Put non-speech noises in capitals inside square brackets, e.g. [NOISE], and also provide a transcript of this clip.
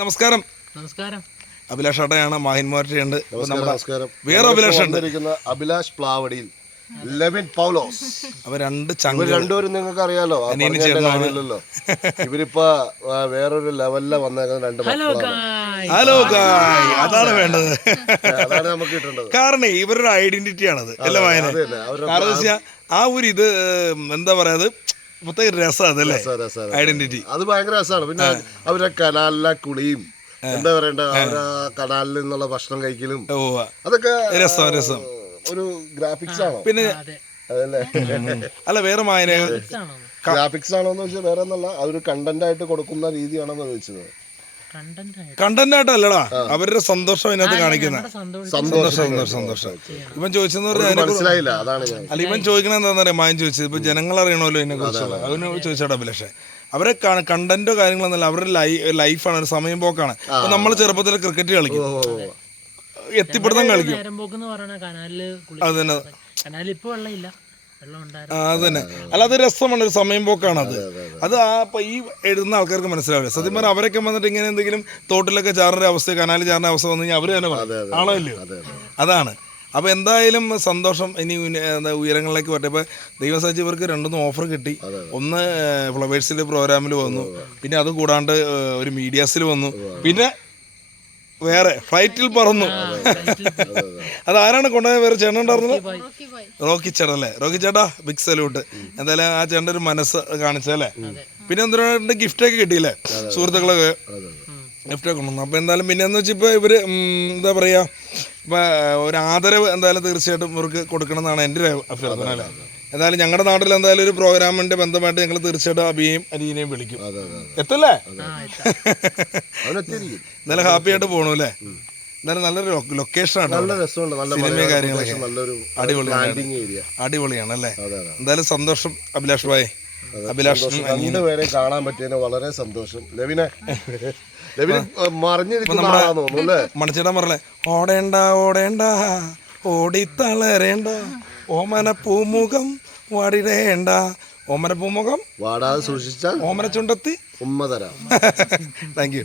നമസ്കാരം. നമസ്കാരം. അഭിലാഷ് അടയാണ് മാഹിൻ ഇപ്പൊ നമസ്കാരം വേറെ അഭിലാഷ് ഉണ്ട്. അഭിലാഷ് പ്ലാവടിയിൽ ലെവിൻ പൗലോസ്. അവ രണ്ട് ഇവർ രണ്ടുപേരും നിങ്ങൾക്ക് അറിയാലോ. കാര്യമില്ലല്ലോ. ഇവരിപ്പോ വേറൊരു ലെവലിൽ വന്നേക്കുന്ന രണ്ട് ഹലോ ഗായ് അതാണ് വേണ്ടത്. അതാണ് നമുക്ക് കിട്ടേണ്ടത്. കാരണം ഇവരുടെ ഐഡന്റിറ്റി ആണത്. അല്ല വായന കാരണം ആ ഒരു ഇത് എന്താ പറയാ രസം. ഐഡന്റിറ്റി അത് ഭയങ്കര രസമാണ്. പിന്നെ അവരെ കനാലിലെ കുളിയും. എന്താ പറയണ്ട? അവരെ കനാലിൽ നിന്നുള്ള ഭക്ഷണം കഴിക്കലും. അതൊക്കെ രസം രസം. ഒരു ഗ്രാഫിക്സ് ആണോ? പിന്നെ അല്ല വേറെ മായന ഗ്രാഫിക്സ് ആണോന്ന് വെച്ചാൽ വേറെ ഒന്നല്ല അതൊരു കണ്ടന്റ് ആയിട്ട് കൊടുക്കുന്ന രീതിയാണെന്ന് ചോദിച്ചത്. കണ്ടന്റ് ആയിട്ട്. കണ്ടന്റ് ആയിട്ടല്ലടാ അവരുടെ സന്തോഷം അതിനകത്ത് കാണിക്കുന്നത് സന്തോഷം. സന്തോഷം സന്തോഷം ഇവൻ ചോദിച്ചെന്ന് പറഞ്ഞാൽ അതാണ് അല്ല ഇവൻ ചോദിക്കണ എന്താണെന്ന് അറിയാം മായം ചോദിച്ചത്. ഇപ്പൊ ജനങ്ങൾ അറിയണമല്ലോ ഇതിനെ കുറിച്ചുള്ള അതിനെ ചോദിച്ചോട്ടെ അഭിലാഷേ. അവരെ കണ്ടന്റോ കാര്യങ്ങളൊന്നല്ല അവരുടെ ലൈഫാണ് ഒരു സമയം പോക്കാണ്. നമ്മൾ ചെറുപ്പത്തിൽ ക്രിക്കറ്റ് കളിക്കും. എത്തിപ്പെടുത്താൻ കളിക്കും. അത് തന്നെ. കനാലിൽ ഇപ്പൊ വെള്ളമില്ല. അത് തന്നെ അല്ല അത് രസമാണ് ഒരു സമയം പോക്കാണ് അത് അത് ആ ഇപ്പൊ ഈ എഴുതുന്ന ആൾക്കാർക്ക് മനസ്സിലാവില്ല. സത്യം പറഞ്ഞാൽ അവരൊക്കെ വന്നിട്ട് ഇങ്ങനെ എന്തെങ്കിലും തോട്ടിലൊക്കെ ചാറിന്റെ അവസ്ഥ കനാലിൽ ചാറിന്റെ അവസ്ഥ വന്നു കഴിഞ്ഞാൽ അവർ തന്നെ പറയും. ആണോ ഇല്ലയോ അതാണ്. അപ്പോൾ എന്തായാലും സന്തോഷം. ഇനി എന്താ ഉയരങ്ങളിലേക്ക് വരട്ടെ. ഇപ്പോൾ ദൈവസാജി ഇവർക്ക് രണ്ടൊന്നും ഓഫർ കിട്ടി ഒന്ന് ഫ്ലവേഴ്സിന്റെ പ്രോഗ്രാമിൽ വന്നു. പിന്നെ അത് കൂടാണ്ട് ഒരു മീഡിയാസിൽ വന്നു. പിന്നെ വേറെ ഫ്ലൈറ്റിൽ പറന്നു. അത് ആരാണ് കൊണ്ടുപോയ വേറെ ചേട്ടൻ ഉണ്ടായിരുന്നത് റോക്കി ചേട്ടൻ അല്ലേ? റോക്കി ചേട്ടാ ബിഗ് സല്യൂട്ട് എന്തായാലും ആ ചേട്ടന്റെ ഒരു മനസ്സ് കാണിച്ചല്ലേ പിന്നെ എന്തിനാണ്ട് ഗിഫ്റ്റൊക്കെ കിട്ടിയില്ലേ? സുഹൃത്തുക്കളൊക്കെ? ഗിഫ്റ്റൊക്കെ കൊണ്ടുവന്നു. അപ്പോൾ എന്തായാലും പിന്നെ എന്ന് വെച്ചാൽ ഇപ്പോൾ ഇവർ എന്താ പറയാ ഇപ്പോൾ ഒരു ആദരവ് എന്തായാലും തീർച്ചയായിട്ടും ഇവർക്ക് കൊടുക്കണം എന്നാണ് എന്റെ ഒരു അഭ്യർത്ഥന അല്ലേ? എന്തായാലും ഞങ്ങളുടെ നാട്ടിൽ എന്തായാലും ഒരു പ്രോഗ്രാമിന്റെ ബന്ധമായിട്ട് ഞങ്ങൾ തീർച്ചയായിട്ടും അബിയെയും അരീനെയും വിളിക്കും. എത്തല്ലേ? നല്ല ഹാപ്പി ആയിട്ട് പോകണു അല്ലേ? എന്നാലും നല്ലൊരു ലൊക്കേഷനാണ് നല്ല രസമുണ്ട് നല്ല സിനിമയും കാര്യങ്ങളൊക്കെ. നല്ലൊരു അടിപൊളിയാണ് അടിപൊളിയാണ് അല്ലേ? എന്തായാലും സന്തോഷം അഭിലാഷ് ഭായ്. അഭിലാഷ് രണ്ടുപേരെ കാണാൻ പറ്റിയതിന് വളരെ സന്തോഷം. ലവിനെ ലവിന് മറിഞ്ഞിരിക്കുന്ന മണിച്ചേട്ടൻ പറഞ്ഞേ ഓടേണ്ട ഓടേണ്ട ഓടിത്തളരേണ്ട. ഓമന പൂമുഖം വാടിടേണ്ട. ഓമന പൂമുഖം വാടാതെ സൂക്ഷിച്ചാൽ ഓമന ചുണ്ടത്തി ഉമ്മ തരാം. [LAUGHS] Thank you